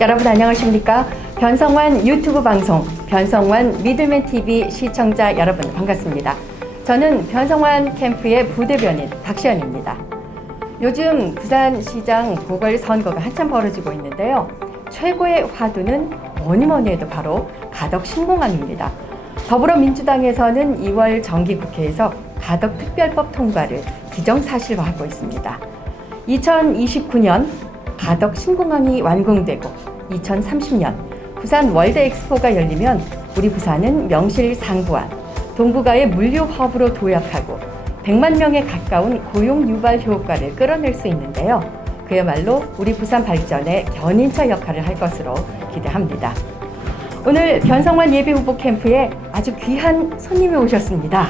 여러분 안녕하십니까? 변성환 유튜브 방송 변성환 미들맨 TV 시청자 여러분 반갑습니다. 저는 변성환 캠프의 부대변인 박시연입니다. 요즘 부산시장 보궐선거가 한참 벌어지고 있는데요. 최고의 화두는 뭐니 해도 바로 가덕신공항입니다. 더불어민주당에서는 2월 정기국회에서 가덕특별법 통과를 기정사실화하고 있습니다. 2029년 가덕신공항이 완공되고 2030년 부산 월드엑스포가 열리면 우리 부산은 명실상부한 동북아의 물류 허브로 도약하고 100만 명에 가까운 고용 유발 효과를 끌어낼 수 있는데요. 그야말로 우리 부산 발전의 견인차 역할을 할 것으로 기대합니다. 오늘 변성환 예비후보 캠프에 아주 귀한 손님이 오셨습니다.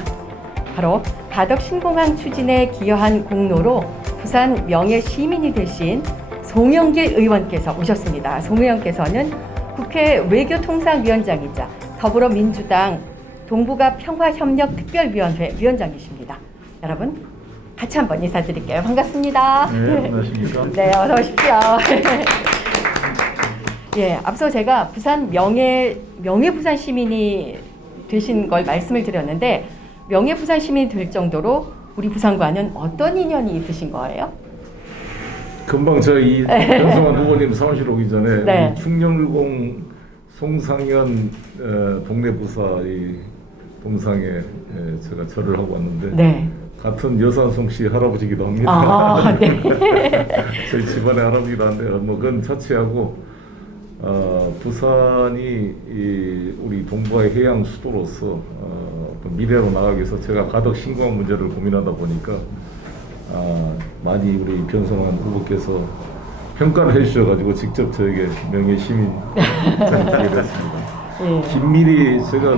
바로 가덕신공항 추진에 기여한 공로로 부산 명예 시민이 되신 송영길 의원께서 오셨습니다. 송 의원께서는 국회 외교통상위원장이자 더불어민주당 동북아 평화협력특별위원회 위원장이십니다. 여러분 같이 한번 인사드릴게요. 반갑습니다. 네, 안녕하십니까? 네, 어서 오십시오. 예, 앞서 제가 부산 명예 부산 시민이 되신 걸 말씀을 드렸는데 명예 부산 시민이 될 정도로 우리 부산과는 어떤 인연이 있으신 거예요? 금방 저희 변성환 후보님 사무실 오기 전에 네. 충녕을공 송상현 동네 부사 이 동상에 제가 절을 하고 왔는데 네. 같은 여산송 씨 할아버지기도 합니다. 아, 네. 저희 집안의 할아버지기도 한데 뭐 그건 자체하고 부산이 우리 동북아의 해양 수도로서 어떤 미래로 나가기 위해서 제가 가덕 신공항 문제를 고민하다 보니까 많이 우리 변성환 후보께서 평가를 해주셔가지고 직접 저에게 명예 시민 자격하게 됐습니다. 예. 긴밀히 제가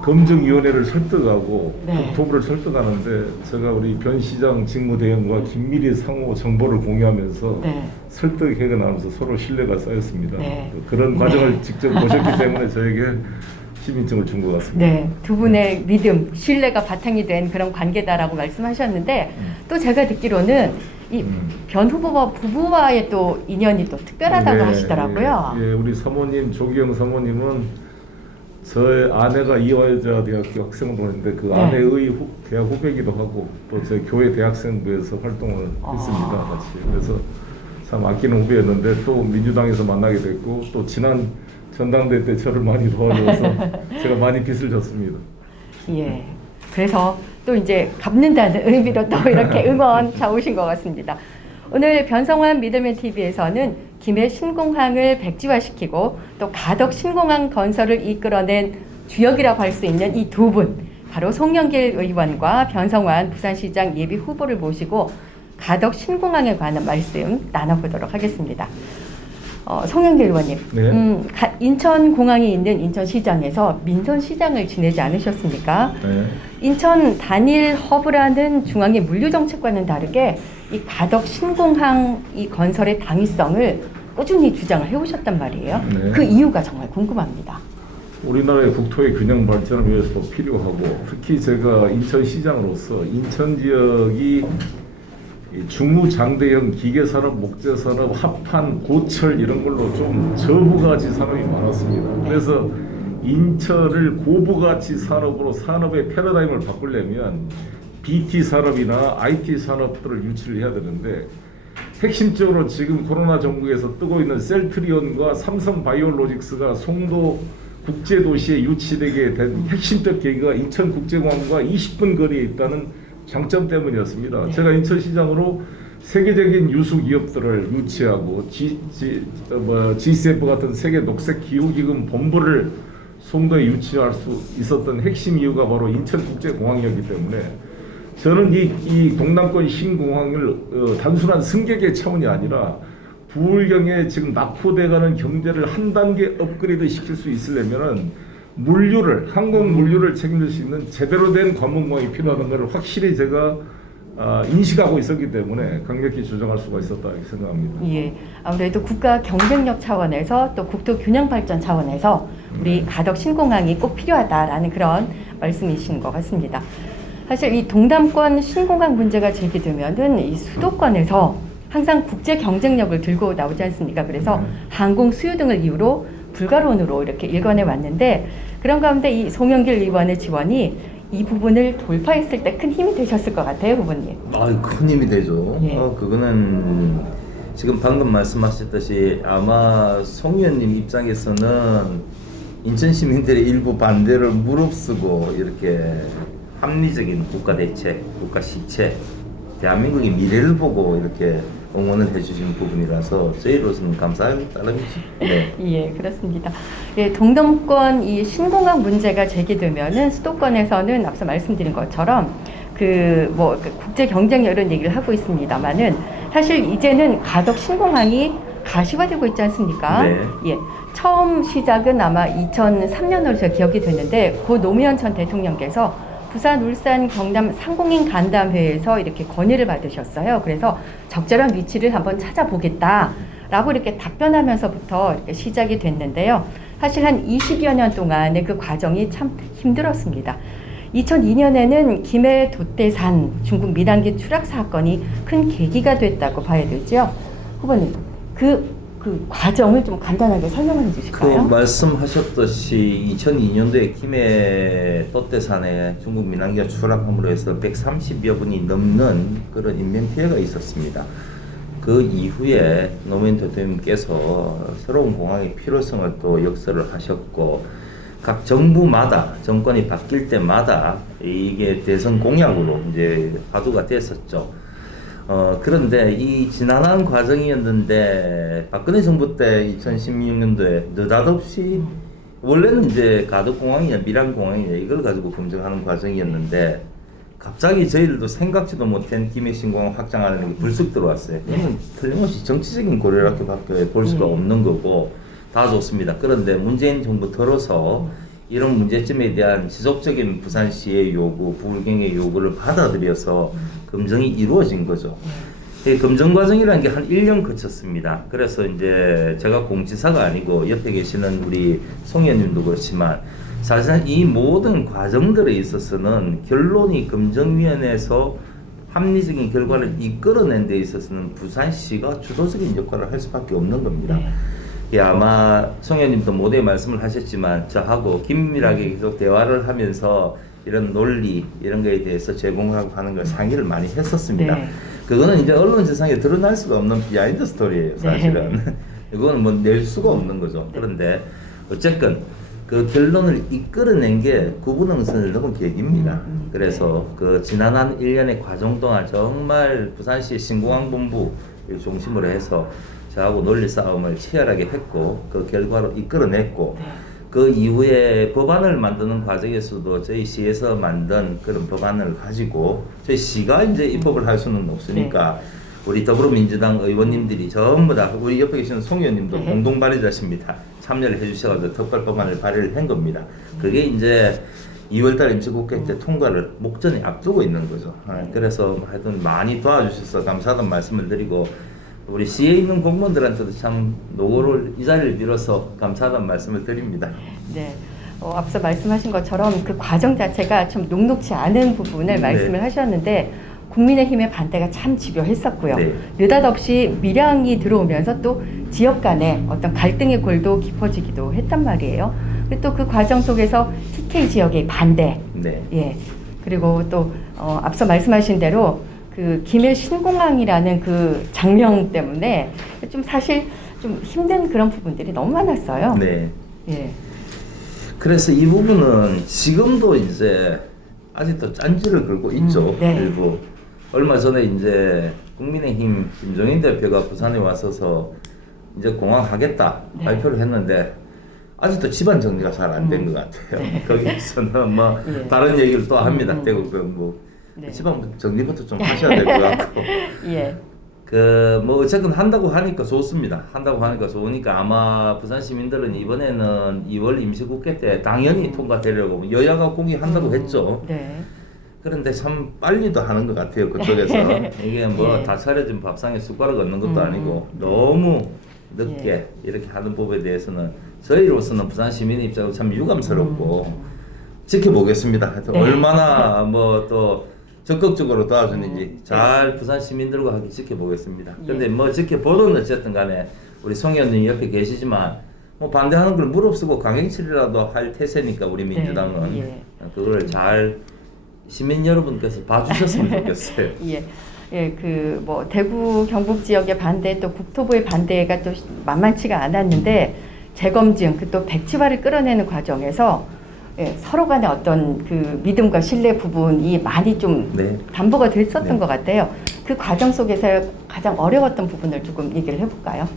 검증위원회를 설득하고 네. 국토부를 설득하는데 제가 우리 변 시장 직무대행과 긴밀히 상호 정보를 공유하면서 네. 설득해 나가면서 서로 신뢰가 쌓였습니다. 네. 그런 과정을 직접 보셨기 때문에 저에게 시민증을 준 것 같습니다. 네, 두 분의 믿음, 신뢰가 바탕이 된 그런 관계다라고 말씀하셨는데 또 제가 듣기로는 이 변 후보와 부부와의 또 인연이 또 특별하다고 네, 하시더라고요. 예, 우리 사모님 조기영 사모님은 저의 아내가 이화여자대학교 학생으로 했는데 그 네. 아내의 대학 후배기도 하고 또 제 교회 대학생부에서 활동을 했습니다. 같이. 그래서 참 아끼는 후배였는데 또 민주당에서 만나게 됐고 또 지난 전당대 때 저를 많이 도와줘서 제가 많이 빚을 졌습니다. 예. 그래서 또 이제 갚는다는 의미로 또 이렇게 응원 자오신 것 같습니다. 오늘 변성환 미들맨 TV에서는 김해 신공항을 백지화시키고 또 가덕 신공항 건설을 이끌어낸 주역이라고 할 수 있는 이 두 분, 바로 송영길 의원과 변성환 부산시장 예비 후보를 모시고 가덕 신공항에 관한 말씀 나눠보도록 하겠습니다. 송영길 의원님, 네. 인천공항이 있는 인천시장에서 민선시장을 지내지 않으셨습니까? 네. 인천 단일 허브라는 중앙의 물류정책과는 다르게 이 가덕 신공항 이 건설의 당위성을 꾸준히 주장을 해오셨단 말이에요. 네. 그 이유가 정말 궁금합니다. 우리나라의 국토의 균형 발전을 위해서도 필요하고 특히 제가 인천시장으로서 인천 지역이 중무장대형 기계산업, 목재산업, 합판, 고철 이런 걸로 좀 저부가치 산업이 많았습니다. 그래서 인천을 고부가치 산업으로 산업의 패러다임을 바꾸려면 BT 산업이나 IT 산업들을 유치를 해야 되는데 핵심적으로 지금 코로나 전국에서 뜨고 있는 셀트리온과 삼성바이오로직스가 송도 국제도시에 유치되게 된 핵심적 계기가 인천국제공항과 20분 거리에 있다는 장점 때문이었습니다. 네. 제가 인천시장으로 세계적인 유수 기업들을 유치하고 GCF 같은 세계 녹색 기후기금 본부를 송도에 유치할 수 있었던 핵심 이유가 바로 인천국제공항이었기 때문에 저는 이 동남권 신공항을 단순한 승객의 차원이 아니라 부울경에 지금 낙후돼가는 경제를 한 단계 업그레이드 시킬 수 있으려면은 항공 물류를 책임질 수 있는 제대로 된 관문공항이 필요하다는 것을 확실히 제가 인식하고 있었기 때문에 강력히 주장할 수가 있었다 이렇게 생각합니다. 예, 아무래도 국가 경쟁력 차원에서 또 국토 균형 발전 차원에서 우리 가덕 신공항이 꼭 필요하다라는 그런 말씀이신 것 같습니다. 사실 이 동남권 신공항 문제가 제기되면은 이 수도권에서 항상 국제 경쟁력을 들고 나오지 않습니까? 그래서 항공 수요 등을 이유로 불가론으로 이렇게 일관해 왔는데 그런 가운데 이 송영길 의원의 지원이 이 부분을 돌파했을 때 큰 힘이 되셨을 것 같아요, 후보님. 큰 힘이 되죠. 예. 그거는 지금 방금 말씀하셨듯이 아마 송 의원님 입장에서는 인천 시민들의 일부 반대를 무릅쓰고 이렇게 합리적인 국가 대책, 국가 시책, 대한민국의 미래를 보고 이렇게 응원을 해주신 부분이라서 저희로서는 감사할 따름이죠. 네. 예, 그렇습니다. 예, 동남권 이 신공항 문제가 제기되면은 수도권에서는 앞서 말씀드린 것처럼 그 국제 경쟁력 이런 얘기를 하고 있습니다만은 사실 이제는 가덕 신공항이 가시화되고 있지 않습니까? 네. 예, 처음 시작은 아마 2003년으로 제가 기억이 되는데 고 노무현 전 대통령께서 부산, 울산, 경남 상공인 간담회에서 이렇게 건의를 받으셨어요. 그래서 적절한 위치를 한번 찾아보겠다라고 이렇게 답변하면서부터 이렇게 시작이 됐는데요. 사실 한 20여 년 동안의 그 과정이 참 힘들었습니다. 2002년에는 김해 돛대산 중국 미단기 추락 사건이 큰 계기가 됐다고 봐야 되죠. 후보님, 그 과정을 좀 간단하게 설명해 주실까요? 말씀하셨듯이 2002년도에 김해 돛대산에 중국 민항기가 추락함으로 해서 130여 분이 넘는 그런 인명 피해가 있었습니다. 그 이후에 노무현 대통령께서 새로운 공항의 필요성을 또 역설을 하셨고 각 정부마다 정권이 바뀔 때마다 이게 대선 공약으로 이제 화두가 됐었죠. 그런데 이 지난한 과정이었는데 박근혜 정부 때 2016년도에 느닷없이 원래는 이제 가덕공항이냐 밀양공항이냐 이걸 가지고 검증하는 과정이었는데 갑자기 저희들도 생각지도 못한 김해 신공항 확장하는 게 불쑥 들어왔어요. 이건 틀림없이 정치적인 고려밖에 볼 수가 없는 거고 다 좋습니다. 그런데 문재인 정부 들어서 이런 문제점에 대한 지속적인 부산시의 요구, 부울경의 요구를 받아들여서 검증이 이루어진 거죠. 이 검증 과정이라는 게 한 1년 거쳤습니다. 그래서 이제 제가 공지사가 아니고 옆에 계시는 우리 송 의원님도 그렇지만 사실상 이 모든 과정들에 있어서는 결론이 검증위원회에서 합리적인 결과를 이끌어낸 데 있어서는 부산시가 주도적인 역할을 할 수밖에 없는 겁니다. 네. 예, 아마 송 의원님도 모두에 말씀을 하셨지만 저하고 긴밀하게 계속 대화를 하면서 이런 논리 이런 거에 대해서 제공하고 하는 걸 상의를 많이 했었습니다. 네. 그거는 이제 언론 세상에 드러날 수가 없는 비하인드 스토리예요, 사실은. 네. 이거는 뭐 낼 수가 없는 거죠. 그런데 어쨌든 그 결론을 이끌어낸 게 구분응선을 넘은 계기입니다. 그래서 그 지난한 1년의 과정 동안 정말 부산시 신공항본부를 중심으로 해서 저하고 논리 싸움을 치열하게 했고 그 결과로 이끌어냈고 그 이후에 법안을 만드는 과정에서도 저희 시에서 만든 그런 법안을 가지고 저희 시가 이제 입법을 할 수는 없으니까 우리 더불어민주당 의원님들이 전부 다 우리 옆에 계시는 송 의원님도 공동 발의자십니다. 참여를 해주셔가지고 특별 법안을 발의를 한 겁니다. 그게 이제 2월달 임시국회 때 통과를 목전에 앞두고 있는 거죠. 그래서 하여튼 많이 도와주셔서 감사하다는 말씀을 드리고 우리 시에 있는 공무원들한테도 참 노고를 이 자리를 빌어서 감사하다는 말씀을 드립니다. 네. 앞서 말씀하신 것처럼 그 과정 자체가 좀 녹록지 않은 부분을 말씀을 하셨는데 국민의힘의 반대가 참 집요했었고요. 느닷없이 밀양이 들어오면서 또 지역 간의 어떤 갈등의 골도 깊어지기도 했단 말이에요. 그리고 또 그 과정 속에서 TK 지역의 반대, 예, 그리고 또 앞서 말씀하신 대로 그 김해 신공항이라는 그 장명 때문에 좀 사실 좀 힘든 그런 부분들이 너무 많았어요. 네. 예. 그래서 이 부분은 지금도 이제 아직도 짠지를 걸고 있죠. 일부. 얼마 전에 이제 국민의힘 김종인 대표가 부산에 와서서 이제 공항 하겠다 발표를 했는데 아직도 집안 정리가 잘 안 된 것 같아요. 거기서는 뭐 다른 얘기를 또 합니다. 대구 경북. 집안 정리부터 좀 하셔야 될 것 같고. 뭐 어쨌든 한다고 하니까 좋습니다. 한다고 하니까 좋으니까 아마 부산 시민들은 이번에는 2월 임시국회 때 당연히 통과되려고 여야가 공의한다고 했죠. 그런데 참 빨리도 하는 것 같아요. 그쪽에서. 이게 뭐 다 차려진 밥상에 숟가락 얹는 것도 아니고 너무 늦게 이렇게 하는 법에 대해서는 저희로서는 부산 시민의 입장으로 참 유감스럽고 지켜보겠습니다. 하여튼 얼마나 뭐 또 적극적으로 도와주는지 네. 잘 부산 시민들과 함께 지켜보겠습니다. 예. 근데 뭐 지켜보든 어쨌든 간에 우리 송 의원님 옆에 계시지만 뭐 반대하는 걸 무릅쓰고 강행실이라도 할 태세니까 우리 민주당은 예. 그걸 잘 시민 여러분께서 봐주셨으면 좋겠어요. 예. 예, 그 뭐 대구 경북 지역의 반대 또 국토부의 반대가 또 만만치가 않았는데 재검증 그 또 백지화를 끌어내는 과정에서 예, 서로 간의 어떤 그 믿음과 신뢰 부분이 많이 좀 네. 담보가 됐었던 네. 것 같아요. 그 과정 속에서 가장 어려웠던 부분을 조금 얘기를 해볼까요?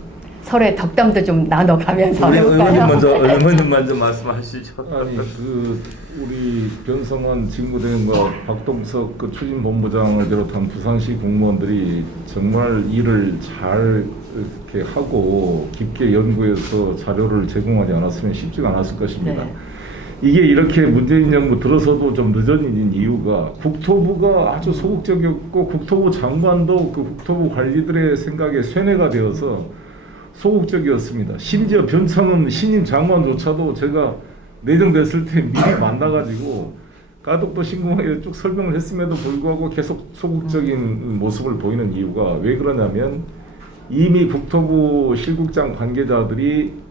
서로의 덕담도 좀 나눠가면서 우리 해볼까요? 의원님 먼저 말씀하시죠. 아니 우리 변성환 직무대행과 박동석 그 추진본부장을 비롯한 부산시 공무원들이 정말 일을 잘 이렇게 하고 깊게 연구해서 자료를 제공하지 않았으면 쉽지가 않았을 것입니다. 네. 이게 이렇게 문재인 정부 들어서도 좀 늦어진 이유가 국토부가 아주 소극적이었고 국토부 장관도 그 국토부 관리들의 생각에 쇠뇌가 되어서 소극적이었습니다. 심지어 변창흠 신임 장관조차도 제가 내정됐을 때 미리 만나가지고 가덕도 신공항에 쭉 설명을 했음에도 불구하고 계속 소극적인 모습을 보이는 이유가 왜 그러냐면 이미 국토부 실국장 관계자들이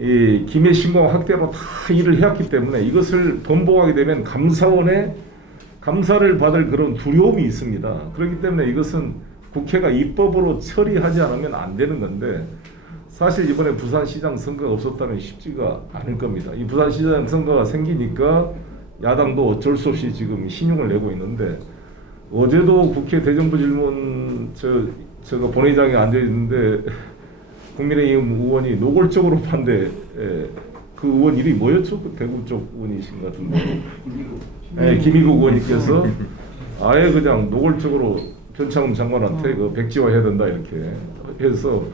이 김해 신공항 확대로 다 일을 해왔기 때문에 이것을 번복하게 되면 감사원에 감사를 받을 그런 두려움이 있습니다. 그렇기 때문에 이것은 국회가 입법으로 처리하지 않으면 안 되는 건데 사실 이번에 부산시장 선거가 없었다면 쉽지가 않을 겁니다. 이 부산시장 선거가 생기니까 야당도 어쩔 수 없이 지금 신용을 내고 있는데 어제도 국회 대정부 질문 제가 본회의장에 앉아 있는데 국민의힘 의원이 노골적으로 반대. 그 의원 이름이 뭐였죠? 그 대구 쪽 의원이신 것 같은데. 김희국 의원님께서 아예 그냥 노골적으로 변창흠 장관한테 그 백지화 해야 된다 이렇게 해서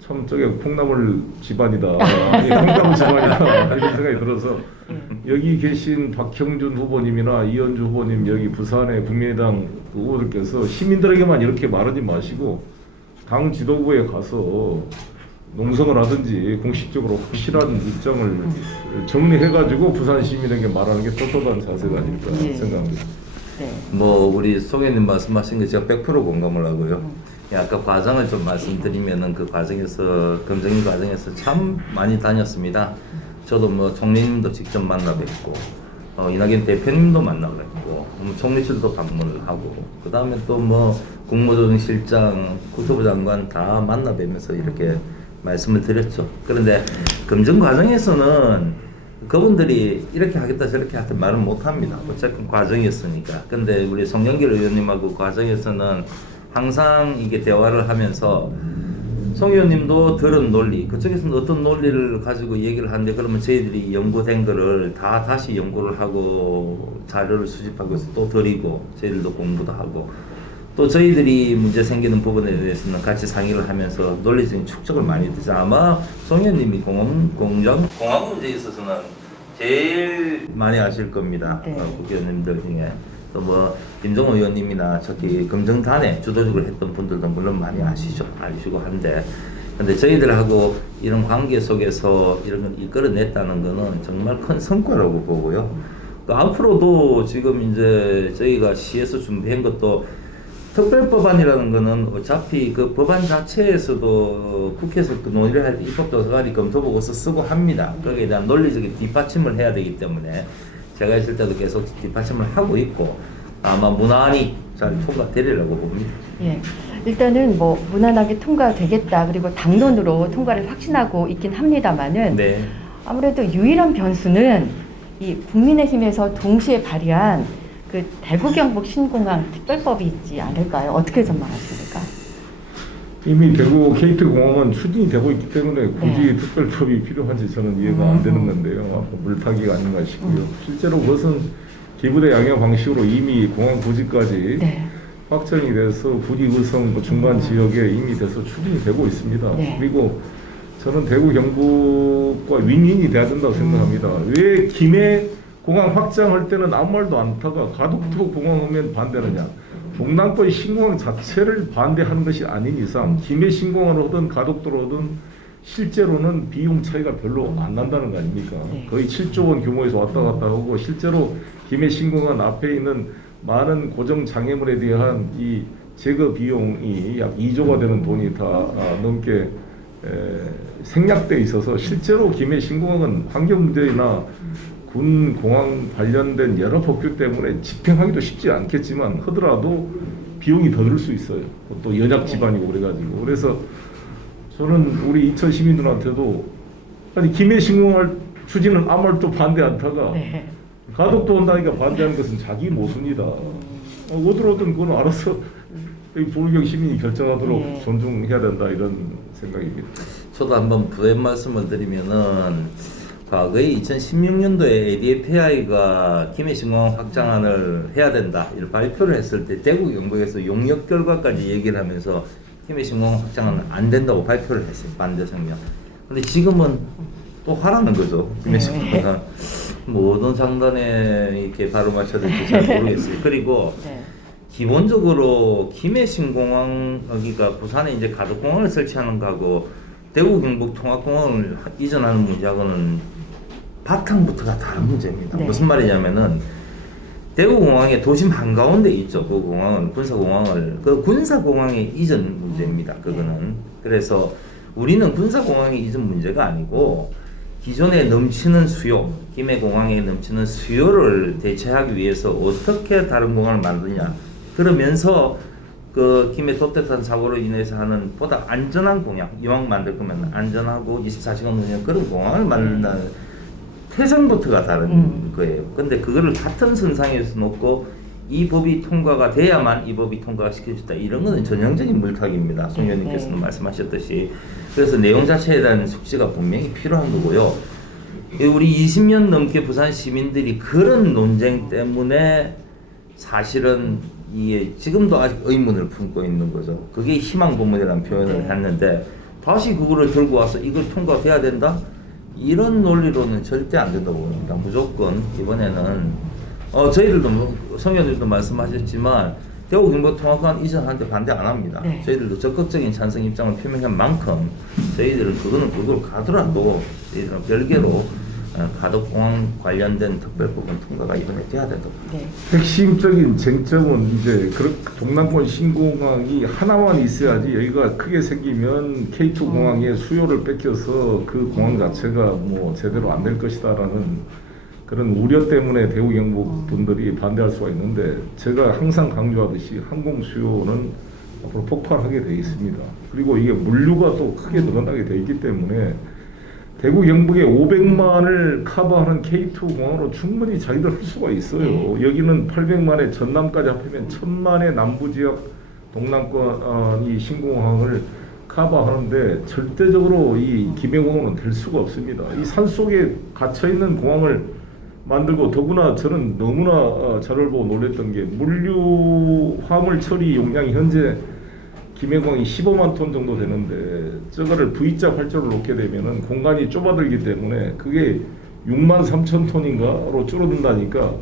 참 저게 콩나물 집안이다. 콩나물 집안이다. 이런 생각이 들어서 여기 계신 박형준 후보님이나 이현주 후보님 여기 부산의 국민의당 후보들께서 시민들에게만 이렇게 말하지 마시고 당 지도부에 가서 농성을 하든지 공식적으로 확실한 입장을 정리해가지고 부산 시민에게 말하는 게 똑똑한 자세가 아닐까 생각합니다. 네. 뭐 우리 송 의원님 말씀하신 거 제가 100% 공감을 하고요. 아까 과정을 좀 말씀드리면은 그 과정에서 검증 과정에서 참 많이 다녔습니다. 저도 뭐 총리님도 직접 만나 뵙고 이낙연 대표님도 만나 뵙고 총리실도 방문을 하고 그 다음에 또 뭐 국무조정실장, 국토부 장관 다 만나 뵈면서 이렇게 말씀을 드렸죠. 그런데 검증 과정에서는 그분들이 이렇게 하겠다 저렇게 하겠다 말은 못합니다. 어쨌든 과정이었으니까. 근데 우리 송영길 의원님하고 과정에서는 항상 이게 대화를 하면서 송 의원님도 들은 논리, 그쪽에서는 어떤 논리를 가지고 얘기를 하는데 그러면 저희들이 연구된 거를 다 다시 연구를 하고 자료를 수집하고 또 드리고 저희들도 공부도 하고 또 저희들이 문제 생기는 부분에 대해서는 같이 상의를 하면서 논리적인 축적을 많이 드죠. 아마 송 의원님이 공항 문제에 있어서는 제일 많이 아실 겁니다. 네. 국회의원님들 중에. 또 뭐 김종호 의원님이나 저기 검증단에 주도적으로 했던 분들도 물론 많이 아시고 한데 근데 저희들하고 이런 관계 속에서 이런 걸 이끌어냈다는 거는 정말 큰 성과라고 보고요. 또 앞으로도 지금 이제 저희가 시에서 준비한 것도 특별법안이라는 거는 어차피 그 법안 자체에서도 국회에서 그 논의를 할 때 입법도서관이 검토보고서 쓰고 합니다. 거기에 대한 논리적인 뒷받침을 해야 되기 때문에 제가 있을 때도 계속 뒷받침을 하고 있고 아마 무난히 잘 통과되리라고 봅니다. 예. 일단은 뭐 무난하게 통과되겠다. 그리고 당론으로 통과를 확신하고 있긴 합니다만은 네. 아무래도 유일한 변수는 이 국민의힘에서 동시에 발의한 그 대구 경북 신공항 특별법이 있지 않을까요? 어떻게 전망하십니까? 이미 대구 KT 공항은 추진이 되고 있기 때문에 굳이 네. 특별법이 필요한지 저는 이해가 안 되는 건데요. 물타기가 아닌가 싶고요. 실제로 그것은 기부대 양형 방식으로 이미 공항 부지까지 네. 확정이 돼서 부지 의성 그 중간 지역에 이미 돼서 추진이 되고 있습니다. 네. 그리고 저는 대구 경북과 윈윈이 돼야 된다고 생각합니다. 왜 김해 공항 확장할 때는 아무 말도 안 하다가 가덕도 공항 오면 반대하느냐. 동남권 신공항 자체를 반대하는 것이 아닌 이상 김해 신공항을 오든 가덕도로 오든 실제로는 비용 차이가 별로 안 난다는 거 아닙니까? 네. 거의 7조 원 규모에서 왔다 갔다 하고 실제로 김해 신공항 앞에 있는 많은 고정 장애물에 대한 이 제거 비용이 약 2조가 되는 돈이 다 넘게 생략돼 있어서 실제로 김해 신공항은 환경 문제나 군 공항 관련된 여러 법규 때문에 집행하기도 쉽지 않겠지만 하더라도 비용이 더 들 수 있어요. 또 연약 집안이고 그래가지고 그래서 저는 우리 이천 시민들한테도 아니 김해 신공항을 추진은 아무 말도 반대 않다가 네. 가덕도 온다니까 반대하는 것은 자기 모순이다. 오든 그건 알아서 이 보울경 시민이 결정하도록 네. 존중해야 된다 이런 생각입니다. 저도 한번 부연 말씀을 드리면은 과거에 2016년도에 ADFI가 김해 신공항 확장안을 해야 된다 이런 발표를 했을 때 대구 경북에서 용역 결과까지 얘기를 하면서 김해 신공항 확장은 안 된다고 발표를 했어요. 반대 성명. 근데 지금은 또 하라는 거죠. 김해 신공항. 뭐 어떤 장단에 이렇게 발음하셔야 될지 잘 모르겠어요. 그리고 네. 기본적으로 김해 신공항 여기가 부산에 이제 가덕공항을 설치하는 거하고 대구 경북 통합공항을 이전하는 문제하고는 바탕부터가 다른 문제입니다. 네. 무슨 말이냐면은 대구공항의 도심 한가운데 있죠. 그 공항은 군사공항을 그 군사공항의 이전 문제입니다. 그거는 그래서 우리는 군사공항의 이전 문제가 아니고 기존에 넘치는 수요, 김해공항에 넘치는 수요를 대체하기 위해서 어떻게 다른 공항을 만드냐. 그러면서 그 김해 돛대탄 사고로 인해서 하는 보다 안전한 공항, 이왕 만들 거면 안전하고 24시간 운영 그런 공항을 만든다는 태생부터가 다른 거예요. 근데 그거를 같은 선상에서 놓고 이 법이 통과가 돼야만 이 법이 통과가 시켜준다. 이런 거는 전형적인 물타기입니다. 송 의원님께서는 말씀하셨듯이. 그래서 내용 자체에 대한 숙지가 분명히 필요한 거고요. 우리 20년 넘게 부산 시민들이 그런 논쟁 때문에 사실은 이게 지금도 아직 의문을 품고 있는 거죠. 그게 희망 고문이라는 표현을 했는데 다시 그거를 들고 와서 이걸 통과돼야 된다? 이런 논리로는 절대 안 된다고 봅니다. 무조건 이번에는 저희들도 성현들도 말씀하셨지만 대구 경북 통합관 이전하는데 반대 안 합니다. 네. 저희들도 적극적인 찬성 입장을 표명한 만큼 저희들은 그걸 가더라도 저희들은 별개로 가덕공항 관련된 특별법은 통과가 이번에 돼야 된다고. 네. 핵심적인 쟁점은 이제 동남권 신공항이 하나만 있어야지 여기가 크게 생기면 K2 공항의 수요를 뺏겨서 그 공항 자체가 뭐 제대로 안 될 것이다라는 그런 우려 때문에 대구 경북 분들이 반대할 수가 있는데 제가 항상 강조하듯이 항공 수요는 앞으로 폭발하게 돼 있습니다. 그리고 이게 물류가 또 크게 늘어나게 돼 있기 때문에 대구 경북의 500만을 커버하는 K2 공항으로 충분히 자기들 할 수가 있어요. 여기는 800만에 전남까지 합하면 1000만의 남부 지역 동남권 이 신공항을 커버하는데 절대적으로 이 김해공항은 될 수가 없습니다. 이 산속에 갇혀 있는 공항을 만들고 더구나 저는 너무나 저를 보고 놀랬던 게 물류 화물 처리 용량이 현재 김해공항이 15만 톤 정도 되는데 저거를 V자 활주로를 놓게 되면은 공간이 좁아들기 때문에 그게 6만 3천 톤인가로 줄어든다니까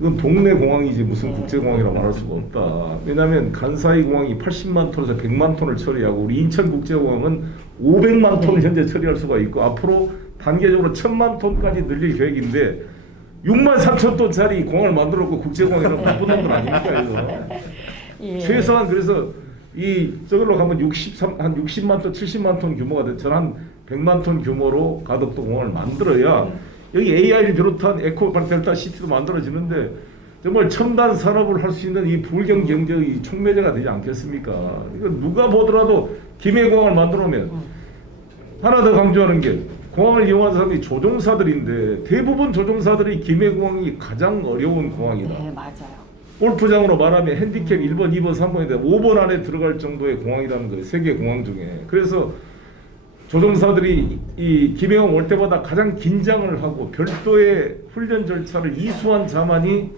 이건 동네 공항이지 무슨 국제공항이라 말할 수가 없다. 왜냐하면 간사이 공항이 80만 톤에서 100만 톤을 처리하고 우리 인천국제공항은 500만 톤을 현재 처리할 수가 있고 앞으로 단계적으로 1000만 톤까지 늘릴 계획인데 6만 3천 톤짜리 공항을 만들었고 국제공항이라고 나쁜 놈들 아닙니까 이거. 예. 최소한 그래서 이 저걸로 가면 한 60만 톤, 70만 톤 규모가 돼. 저는 한 100만 톤 규모로 가덕도 공항을 만들어야 여기 AI를 비롯한 에코 델타 시티도 만들어지는데 정말 첨단 산업을 할 수 있는 이 불경 경제의 촉매제가 되지 않겠습니까? 이거 누가 보더라도 김해공항을 만들어면 하나 더 강조하는 게 공항을 이용하는 사람이 조종사들인데 대부분 조종사들이 김해공항이 가장 어려운 공항이다. 네, 맞아요. 골프장으로 말하면 핸디캡 1번, 2번, 3번인데 5번 안에 들어갈 정도의 공항이라는 거예요. 세계 공항 중에. 그래서 조종사들이 이 김해공 올 때마다 가장 긴장을 하고 별도의 훈련 절차를 이수한 자만이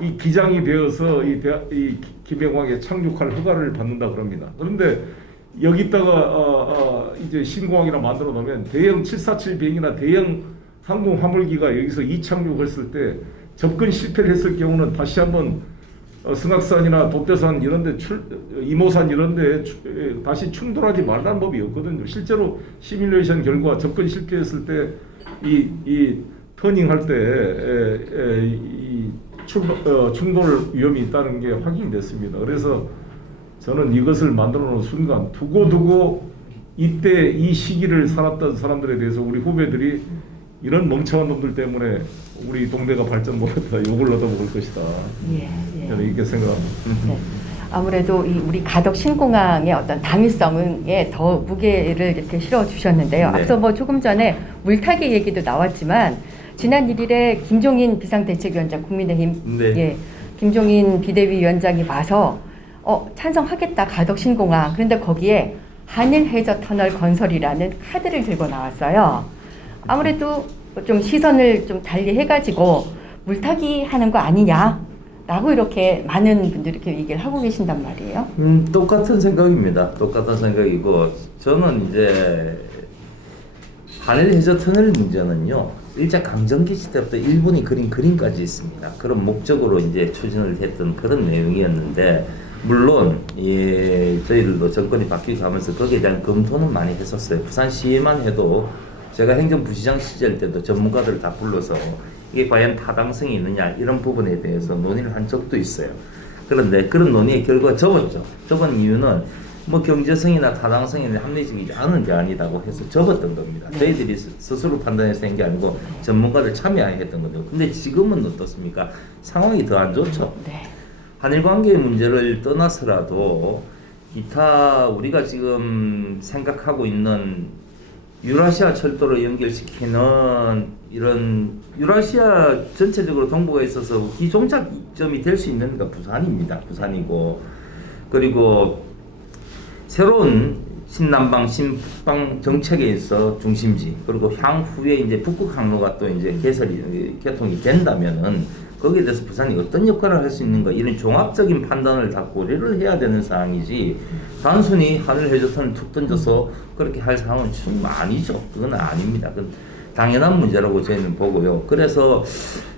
이 기장이 되어서 이 김해공항에 착륙할 허가를 받는다 그럽니다. 그런데 여기다가 이제 신공항이라 만들어 놓으면 대형 747 비행이나 대형 항공 화물기가 여기서 이착륙했을 때 접근 실패를 했을 경우는 다시 한번 승악산이나 독대산 이런데 이모산 이런데 다시 충돌하지 말라는 법이 없거든요. 실제로 시뮬레이션 결과 접근 실패했을 때 이 터닝할 때 충돌 위험이 있다는 게 확인이 됐습니다. 그래서 저는 이것을 만들어 놓은 순간 두고두고 이때 이 시기를 살았던 사람들에 대해서 우리 후배들이 이런 멍청한 놈들 때문에 우리 동네가 발전 못했다, 욕을 얻어먹을 것이다. 저는 이렇게 생각합니다. 네. 아무래도 우리 가덕 신공항의 어떤 당위성에 더 무게를 이렇게 실어 주셨는데요. 네. 앞서 뭐 조금 전에 물타기 얘기도 나왔지만 지난 1일에 김종인 비상대책위원장 국민의힘 네. 김종인 비대위원장이 와서 찬성하겠다 가덕 신공항. 그런데 거기에 한일 해저 터널 건설이라는 카드를 들고 나왔어요. 아무래도 좀 시선을 좀 달리 해가지고 물타기 하는 거 아니냐? 라고 이렇게 많은 분들이 이렇게 얘기를 하고 계신단 말이에요. 똑같은 생각입니다. 똑같은 생각이고 저는 이제 한일 해저 터널 문제는요. 일제 강점기 시대부터 일본이 그린 그림까지 있습니다. 그런 목적으로 이제 추진을 했던 그런 내용이었는데 물론 저희들도 정권이 바뀌고 가면서 거기에 대한 검토는 많이 했었어요. 부산시에만 해도 제가 행정부시장 시절 때도 전문가들을 다 불러서 이게 과연 타당성이 있느냐 이런 부분에 대해서 논의를 한 적도 있어요. 그런데 그런 논의의 결과가 접었죠. 접은 이유는 뭐 경제성이나 타당성이 합리적이지 않은 게 아니다고 해서 접었던 겁니다. 저희들이 스스로 판단해서 한 게 아니고 전문가들 참여했던 거죠. 근데 지금은 어떻습니까? 상황이 더 안 좋죠. 네. 한일 관계의 문제를 떠나서라도 기타 우리가 지금 생각하고 있는 유라시아 철도를 연결시키는 이런 유라시아 전체적으로 동북아에 있어서 기종착점이 될 수 있는 데가 부산입니다. 부산이고 그리고 새로운 신남방, 신북방 정책에 있어 중심지 그리고 향후에 이제 북극 항로가 또 이제 개통이 된다면은 거기에 대해서 부산이 어떤 역할을 할 수 있는가 이런 종합적인 판단을 다 고려를 해야 되는 사항이지 단순히 하늘 해저선을 툭 던져서 그렇게 할 상황은 지금 아니죠. 그건 아닙니다. 그건 당연한 문제라고 저희는 보고요. 그래서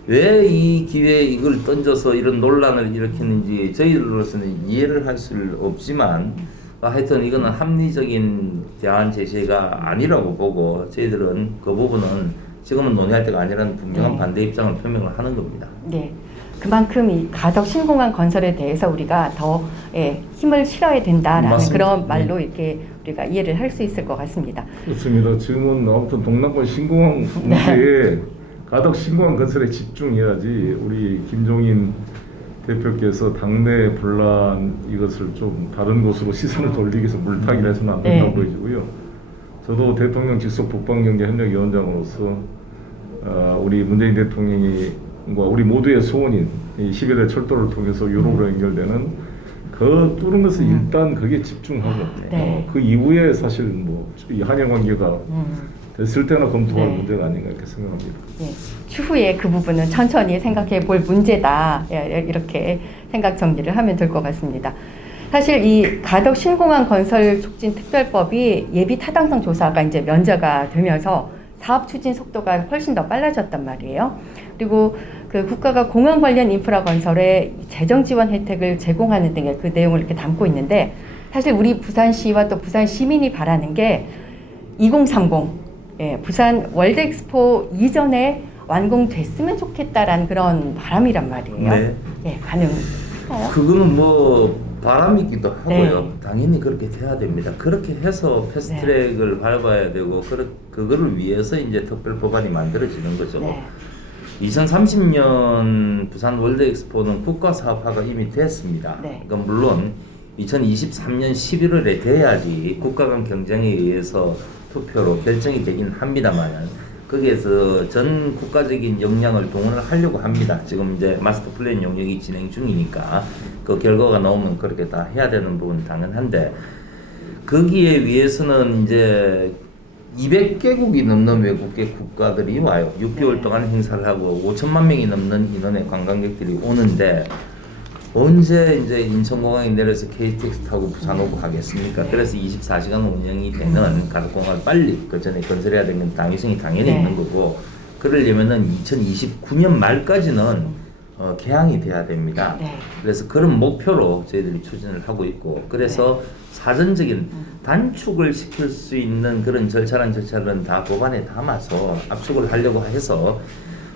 왜 이 기회에 이걸 던져서 이런 논란을 일으키는지 저희들로서는 이해를 할 수 없지만 하여튼 이거는 합리적인 대안 제시가 아니라고 보고 저희들은 그 부분은 지금은 논의할 때가 아니라는 분명한 반대 입장을 표명을 하는 겁니다. 네. 그만큼 이 가덕 신공항 건설에 대해서 우리가 더 힘을 실어야 된다라는 맞습니다. 그런 말로 이렇게 우리가 이해를 할 수 있을 것 같습니다. 그렇습니다. 지금은 아무튼 동남권 신공항 문제에 가덕 신공항 건설에 집중해야지 우리 김종인 대표께서 당내 분란 이것을 좀 다른 곳으로 시선을 돌리기 위해서 물타기를 해서는 안 된다고 보여지고요. 저도 대통령 직속 북방경제협력위원장으로서 우리 문재인 대통령과 우리 모두의 소원인 이 11대 철도를 통해서 유럽으로 연결되는 그 뚫은 것을 일단 그게 집중하고 그 이후에 사실 뭐 이 한일 관계가 됐을 때나 검토할 문제가 아닌가 이렇게 생각합니다. 네. 추후에 그 부분은 천천히 생각해 볼 문제다. 이렇게 생각 정리를 하면 될 것 같습니다. 사실 이 가덕 신공항 건설 촉진 특별법이 예비 타당성 조사가 이제 면제가 되면서 사업 추진 속도가 훨씬 더 빨라졌단 말이에요. 그리고 그 국가가 공항 관련 인프라 건설에 재정 지원 혜택을 제공하는 등의 그 내용을 이렇게 담고 있는데 사실 우리 부산시와 또 부산 시민이 바라는 게 2030 부산 월드 엑스포 이전에 완공됐으면 좋겠다라는 그런 바람이란 말이에요. 네. 가능할까요? 그거는 뭐 바람이기도 하고요. 당연히 그렇게 돼야 됩니다. 그렇게 해서 패스트트랙을 밟아야 되고 그거를 위해서 이제 특별 법안이 만들어지는 거죠. 2030년 부산 월드 엑스포는 국가 사업화가 이미 됐습니다. 그러니까 물론 2023년 11월에 돼야지 국가 간 경쟁에 의해서 투표로 결정이 되긴 합니다만 거기에서 전 국가적인 역량을 동원을 하려고 합니다. 지금 이제 마스터 플랜 용역이 진행 중이니까 그 결과가 나오면 그렇게 다 해야 되는 부분은 당연한데 거기에 위해서는 이제 200개국이 넘는 외국계 국가들이 와요. 6개월 동안 행사를 하고 5천만 명이 넘는 인원의 관광객들이 오는데 언제 이제 인천공항에 내려서 KTX 타고 부산 오고 하겠습니까? 그래서 24시간 운영이 되는 가덕공항을 빨리 그 전에 건설해야 되는 건 당위성이 당연히 있는 거고 그러려면은 2029년 말까지는 개항이 돼야 됩니다. 그래서 그런 목표로 저희들이 추진을 하고 있고 그래서 사전적인 단축을 시킬 수 있는 그런 절차는 다 법안에 담아서 압축을 하려고 해서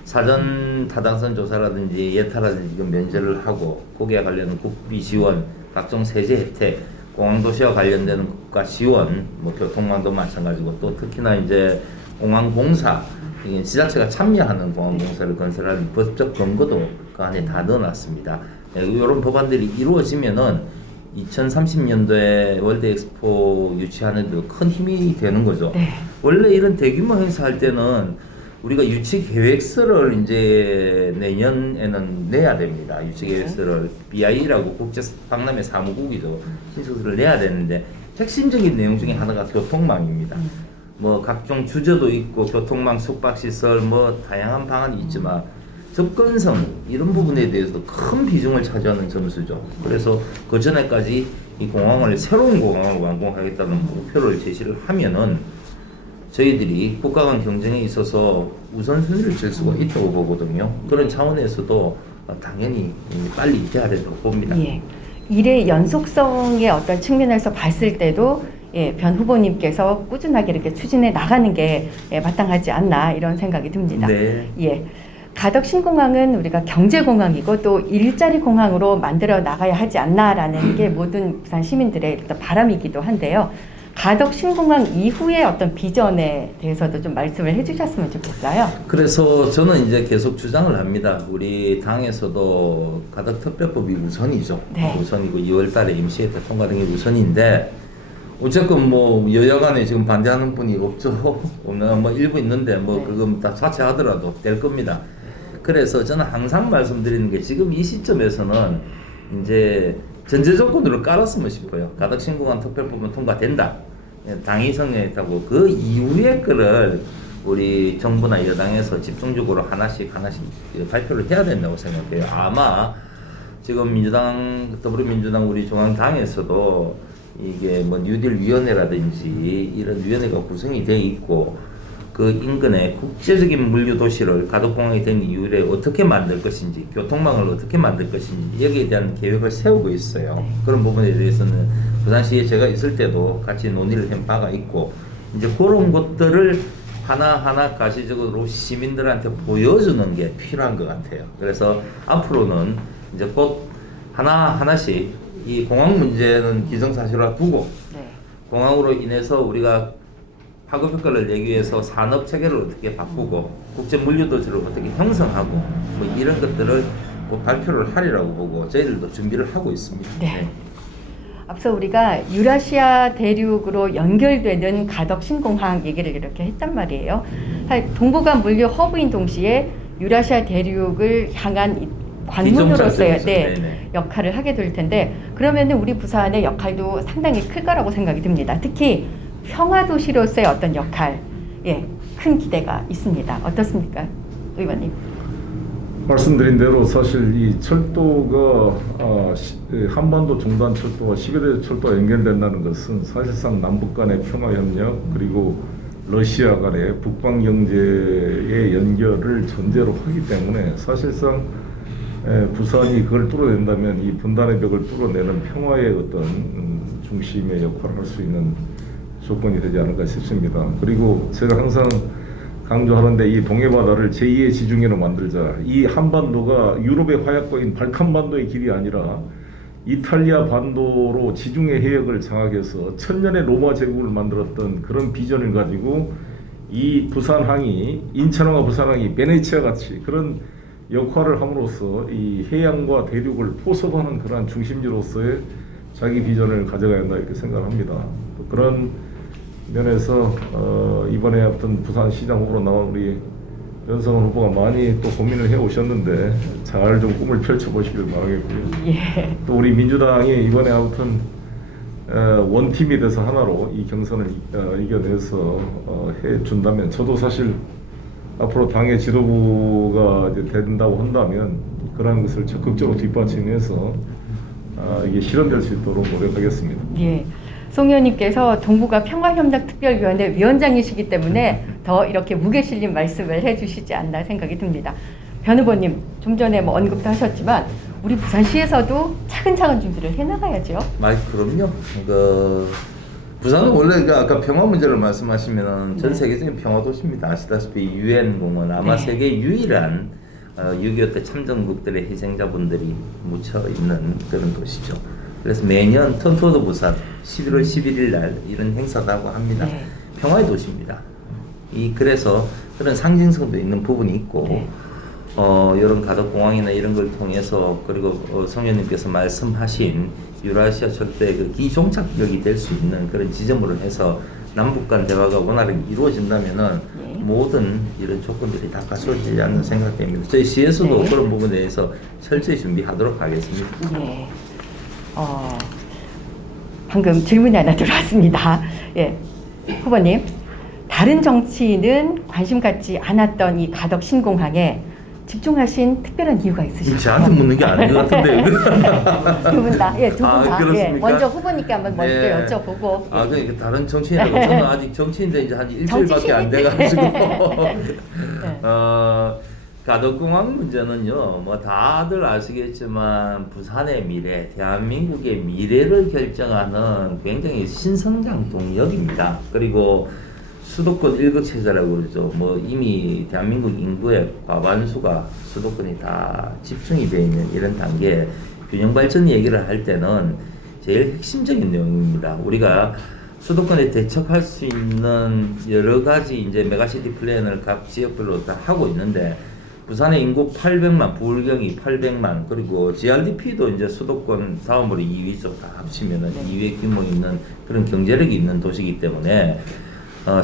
사전 타당성 조사라든지 예타라든지 이건 면제를 하고 거기에 관련된 국비 지원, 각종 세제 혜택, 공항도시와 관련되는 국가 지원, 뭐 교통망도 마찬가지고 또 특히나 이제 공항공사, 이게 지자체가 참여하는 공항공사를 건설하는 법적 근거도 그 안에 다 넣어놨습니다. 이런 법안들이 이루어지면은 2030년도에 월드 엑스포 유치하는 데 큰 힘이 되는 거죠. 네. 원래 이런 대규모 행사할 때는 우리가 유치 계획서를 이제 내년에는 내야 됩니다. 유치 계획서를 BI라고 국제 박람회 사무국이죠. 신청서를 내야 되는데 핵심적인 내용 중에 하나가 교통망입니다. 뭐 각종 주저도 있고 교통망 숙박시설 뭐 다양한 방안이 있지만 접근성 이런 부분에 대해서도 큰 비중을 차지하는 점수죠. 그래서 그 전에까지 이 공항을 새로운 공항을 완공하겠다는 목표를 제시를 하면은 저희들이 국가 간 경쟁에 있어서 우선순위를 줄 수가 있다고 보거든요. 그런 차원에서도 당연히 빨리 돼야 된다고 봅니다. 예. 일의 연속성의 어떤 측면에서 봤을 때도 예, 변 후보님께서 꾸준하게 이렇게 추진해 나가는 게 예, 마땅하지 않나 이런 생각이 듭니다. 네. 예. 가덕 신공항은 우리가 경제공항이고 또 일자리 공항으로 만들어 나가야 하지 않나라는 게 모든 부산 시민들의 일단 바람이기도 한데요. 가덕 신공항 이후의 어떤 비전에 대해서도 좀 말씀을 해주셨으면 좋겠어요. 그래서 저는 이제 계속 주장을 합니다. 우리 당에서도 가덕 특별법이 우선이죠. 네. 우선이고 2월달에 임시회태 통과된 게 우선인데 어쨌건 뭐 여야간에 지금 반대하는 분이 없죠. 뭐 일부 있는데 뭐 네. 그건 다 자체하더라도 될 겁니다. 그래서 저는 항상 말씀드리는 게 지금 이 시점에서는 이제 전제 조건으로 깔았으면 싶어요. 가덕 신공항 특별법은 통과된다. 당이 성명했다고 그 이후의 거를 우리 정부나 여당에서 집중적으로 하나씩 발표를 해야 된다고 생각해요. 아마 지금 민주당, 더불어민주당 우리 중앙당에서도 이게 뭐 뉴딜 위원회라든지 이런 위원회가 구성이 돼 있고 그 인근에 국제적인 물류 도시를 가덕공항이 된 이후에 어떻게 만들 것인지, 교통망을 어떻게 만들 것인지 여기에 대한 계획을 세우고 있어요. 그런 부분에 대해서는 부산시에 제가 있을 때도 같이 논의를 한 바가 있고 이제 그런 것들을 하나하나 가시적으로 시민들한테 보여주는 게 필요한 것 같아요. 그래서 앞으로는 이제 곧 하나하나씩 이 공항 문제는 기정사실화 두고 네. 공항으로 인해서 우리가 파급 효과를 내기 위해서 산업 체계를 어떻게 바꾸고 국제 물류 도시를 어떻게 형성하고 뭐 이런 것들을 꼭 발표를 하리라고 보고 저희들도 준비를 하고 있습니다. 네. 앞서 우리가 유라시아 대륙으로 연결되는 가덕 신공항 얘기를 이렇게 했단 말이에요. 동북아 물류 허브인 동시에 유라시아 대륙을 향한 관문으로서의 역할을 하게 될 텐데 그러면은 우리 부산의 역할도 상당히 클 거라고 생각이 듭니다. 특히 평화 도시로서의 어떤 역할, 예, 큰 기대가 있습니다. 어떻습니까, 의원님? 말씀드린 대로 사실 이 철도가 한반도 종단 철도와 12대 철도가 연결된다는 것은 사실상 남북 간의 평화 협력 그리고 러시아 간의 북방 경제의 연결을 전제로 하기 때문에 사실상 부산이 그걸 뚫어낸다면 이 분단의 벽을 뚫어내는 평화의 어떤 중심의 역할을 할 수 있는 조건이 되지 않을까 싶습니다. 그리고 제가 항상 강조하는데 이 동해바다를 제2의 지중해로 만들자. 이 한반도가 유럽의 화약고인 발칸반도의 길이 아니라 이탈리아 반도로 지중해 해역을 장악해서 천년의 로마 제국을 만들었던 그런 비전을 가지고 이 부산항이 인천항과 부산항이 베네치아 같이 그런 역할을 함으로써 이 해양과 대륙을 포섭하는 그러한 중심지로서의 자기 비전을 가져가야 한다 이렇게 생각합니다. 그런 면에서 이번에 어떤 부산시장 후보로 나온 우리 변성원 후보가 많이 또 고민을 해 오셨는데 잘 좀 꿈을 펼쳐 보시길 바라겠고요. 예. 또 우리 민주당이 이번에 아무튼 원팀이 돼서 하나로 이 경선을 이겨내서 해준다면 저도 사실 앞으로 당의 지도부가 이제 된다고 한다면 그런 것을 적극적으로 뒷받침해서 이게 실현될 수 있도록 노력하겠습니다. 예. 송 의원님께서 동북아 평화협력특별위원회 위원장이시기 때문에 더 이렇게 무게 실린 말씀을 해주시지 않나 생각이 듭니다. 변 후보님, 좀 전에 뭐 언급도 하셨지만 우리 부산시에서도 차근차근 준비를 해나가야죠. 그럼요. 부산은 원래 그 아까 평화 문제를 말씀하시면 전 네. 세계적인 평화 도시입니다. 아시다시피 유엔 공원 아마 네. 세계 유일한 6.25 때 참전국들의 희생자분들이 묻혀 있는 그런 도시죠. 그래서 매년 턴토드 부산 11월 11일 날 이런 행사도 하고 합니다. 네. 평화의 도시입니다. 그래서 그런 상징성도 있는 부분이 있고 네. 이런 가덕공항이나 이런 걸 통해서 그리고 성현님께서 말씀하신 유라시아 철도의 그 기종착역이 될 수 있는 그런 지점으로 해서 남북 간 대화가 원활하게 이루어진다면은 네. 모든 이런 조건들이 다 갖춰지지 않는 생각됩니다. 저희 시에서도 네. 그런 부분에 대해서 철저히 준비하도록 하겠습니다. 예. 방금 질문이 하나 들어왔습니다. 예. 후보님, 다른 정치인은 관심 갖지 않았던 이 가덕 신공항에 집중하신 특별한 이유가 있으실까요? 저한테 묻는 게 아닌 것 같은데. 두 분 다, 예, 두 분 아, 다. 예, 그렇습니까? 먼저 후보님께 한번 먼저 네. 여쭤보고. 그러니까 다른 정치인하고 저는 아직 정치인데 이제 한 일주일밖에 안 돼가지고. 가덕공항 문제는요, 뭐 다들 아시겠지만 부산의 미래, 대한민국의 미래를 결정하는 굉장히 신성장 동력입니다. 그리고 수도권 일극체제라고 그러죠. 뭐 이미 대한민국 인구의 과반수가 수도권이 다 집중이 되어 있는 이런 단계에 균형 발전 얘기를 할 때는 제일 핵심적인 내용입니다. 우리가 수도권에 대척할 수 있는 여러 가지 이제 메가시티 플랜을 각 지역별로 다 하고 있는데 부산의 인구 800만, 부울경이 800만, 그리고 GRDP도 이제 수도권 다음으로 2위 쪽 다 합치면은 2위 규모 있는 그런 경제력이 있는 도시이기 때문에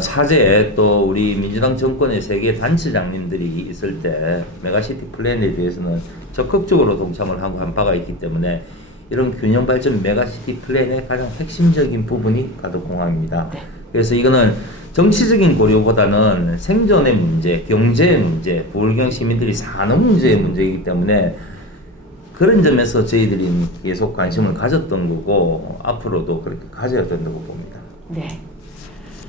사제에 또 우리 민주당 정권의 세계 단체장님들이 있을 때 메가시티 플랜에 대해서는 적극적으로 동참을 하고 한 바가 있기 때문에 이런 균형 발전 메가시티 플랜의 가장 핵심적인 부분이 가덕공항입니다. 네. 그래서 이거는 정치적인 고려보다는 생존의 문제, 경제의 문제, 부울경 시민들이 사는 문제의 문제이기 때문에 그런 점에서 저희들이 계속 관심을 가졌던 거고 앞으로도 그렇게 가져야 된다고 봅니다. 네.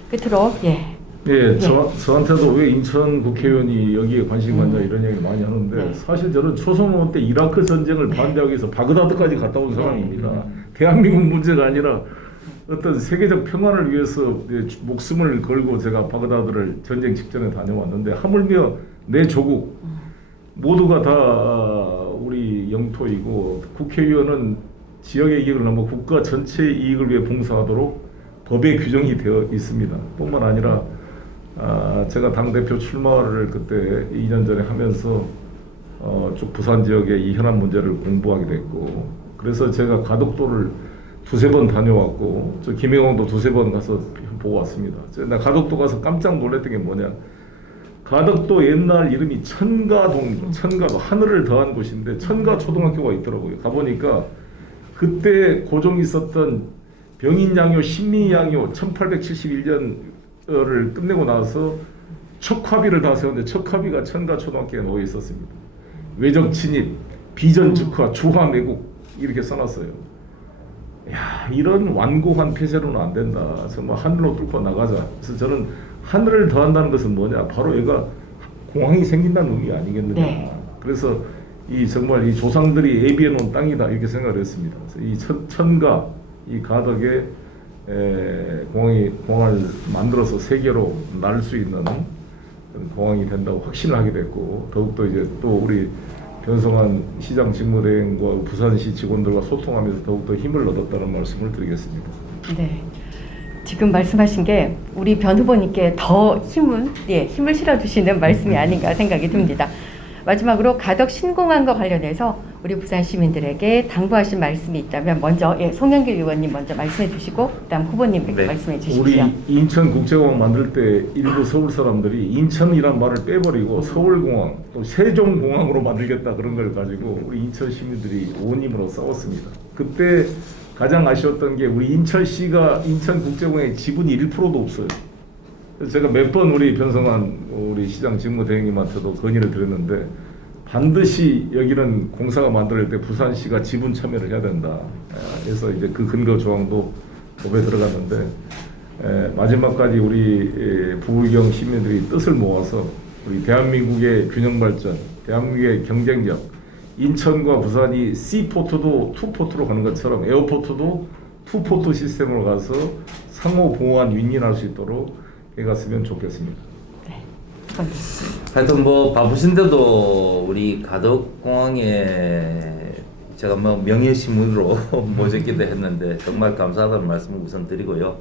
끝으로, 예. 예, 저한테도 왜 인천 국회의원이 여기에 관심 갖냐 이런 얘기 많이 하는데 네. 사실 저는 초선호 때 이라크 전쟁을 반대하기 위해서 바그다드까지 갔다 온 사람입니다. 대한민국 문제가 아니라 어떤 세계적 평화를 위해서 목숨을 걸고 제가 바그다드를 전쟁 직전에 다녀왔는데 하물며 내 조국 모두가 다 우리 영토이고 국회의원은 지역의 이익을 넘어 국가 전체의 이익을 위해 봉사하도록 법에 규정이 되어 있습니다. 뿐만 아니라 제가 당대표 출마를 그때 2년 전에 하면서 쭉 부산 지역의 이 현안 문제를 공부하게 됐고 그래서 제가 가덕도를 두세 번 다녀왔고 저 김영호도 두세 번 가서 보고 왔습니다. 나 가덕도 가서 깜짝 놀랐던 게 뭐냐 가덕도 옛날 이름이 천가동, 천가도 하늘을 더한 곳인데 천가초등학교가 있더라고요. 가보니까 그때 고종 있었던 병인양요, 신미양요 1871년을 끝내고 나서 척화비를 다 세웠는데 척화비가 천가초등학교에 놓여 있었습니다. 외적 침입, 비전 즉화, 주화 매국 이렇게 써놨어요. 야, 이런 완고한 폐쇄로는 안 된다. 정말 하늘로 뚫고 나가자. 그래서 저는 하늘을 더한다는 것은 뭐냐? 바로 얘가 공항이 생긴다는 의미 아니겠느냐. 네. 그래서 이 정말 이 조상들이 예비해 놓은 땅이다 이렇게 생각을 했습니다. 그래서 이 천가 이 가덕에 공항을 만들어서 세계로 날 수 있는 그런 공항이 된다고 확신을 하게 됐고 더욱더 이제 또 우리 변성환 시장 직무대행과 부산시 직원들과 소통하면서 더욱더 힘을 얻었다는 말씀을 드리겠습니다. 네. 지금 말씀하신 게 우리 변 후보님께 더 힘을 실어주시는 말씀이 아닌가 생각이 듭니다. 마지막으로 가덕 신공항과 관련해서 우리 부산 시민들에게 당부하신 말씀이 있다면 먼저 송영길 의원님 먼저 말씀해 주시고 그다음 후보님께 네. 말씀해 주십시오. 우리 인천국제공항 만들 때 일부 서울 사람들이 인천이란 말을 빼버리고 서울공항 또 세종공항으로 만들겠다 그런 걸 가지고 우리 인천 시민들이 온 힘으로 싸웠습니다. 그때 가장 아쉬웠던 게 우리 인천시가 인천국제공항에 지분이 1%도 없어요. 그래서 제가 몇 번 우리 변성환 우리 시장 직무대행님한테도 건의를 드렸는데 반드시 여기는 공사가 만들 때 부산시가 지분 참여를 해야 된다. 그래서 이제 그 근거 조항도 법에 들어갔는데 마지막까지 우리 부울경 시민들이 뜻을 모아서 우리 대한민국의 균형 발전, 대한민국의 경쟁력, 인천과 부산이 C포트도 2포트로 가는 것처럼 에어포트도 투포트 시스템으로 가서 상호 보호한 윈윈할 수 있도록 해갔으면 좋겠습니다. 하여튼 뭐 바쁘신데도 우리 가덕공항에 제가 뭐 명예시문으로 모셨기도 했는데 정말 감사하다는 말씀을 우선 드리고요.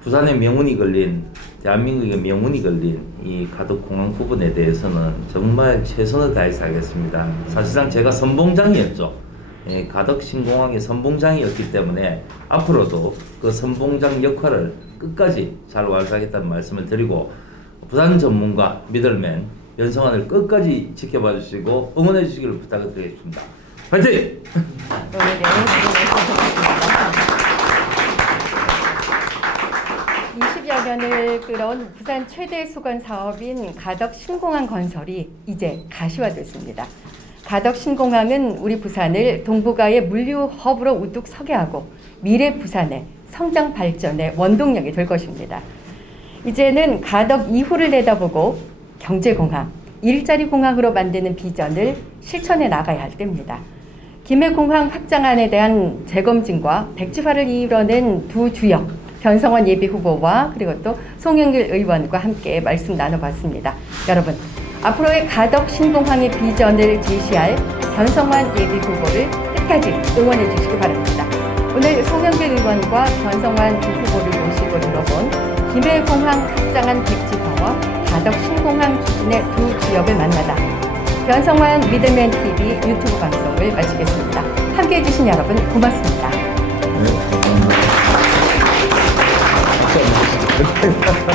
부산의 명운이 걸린, 대한민국의 명운이 걸린 이 가덕공항 부분에 대해서는 정말 최선을 다해서 하겠습니다. 사실상 제가 선봉장이었죠. 예, 가덕 신공항의 선봉장이었기 때문에 앞으로도 그 선봉장 역할을 끝까지 잘 완수하겠다는 말씀을 드리고, 부산 전문가 미들맨 변성환을 끝까지 지켜봐 주시고 응원해 주시기를 부탁드리겠습니다. 화이팅! 오늘의 말씀을 20여 년을 끌어온 부산 최대 수건 사업인 가덕 신공항 건설이 이제 가시화됐습니다. 가덕 신공항은 우리 부산을 동북아의 물류 허브로 우뚝 서게 하고 미래 부산의 성장 발전의 원동력이 될 것입니다. 이제는 가덕 이후를 내다보고 경제공항, 일자리 공항으로 만드는 비전을 실천해 나가야 할 때입니다. 김해공항 확장안에 대한 재검증과 백지화를 이뤄낸 두 주역, 변성환 예비후보와 그리고 또 송영길 의원과 함께 말씀 나눠봤습니다. 여러분, 앞으로의 가덕 신공항의 비전을 제시할 변성환 예비후보를 끝까지 응원해 주시기 바랍니다. 오늘 송영길 의원과 변성환 두 후보를 모시고 들어본 김해공항 확장안 백지화와 가덕 신공항 추진의 두 주역을 만나다. 변성환 미들맨 TV 유튜브 방송을 마치겠습니다. 함께해 주신 여러분 고맙습니다. 네, 감사합니다.